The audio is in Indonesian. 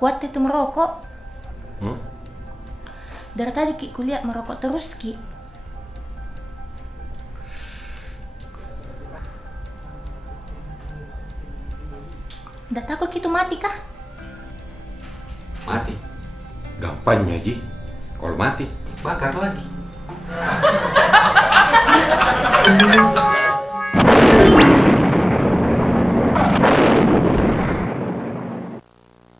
kuat itu merokok. Hmm? Dari tadi Ki kuliah merokok terus Ki. Nggak takut itu mati kah? Mati? Gampangnya Ji. Kalau mati, bakar lagi.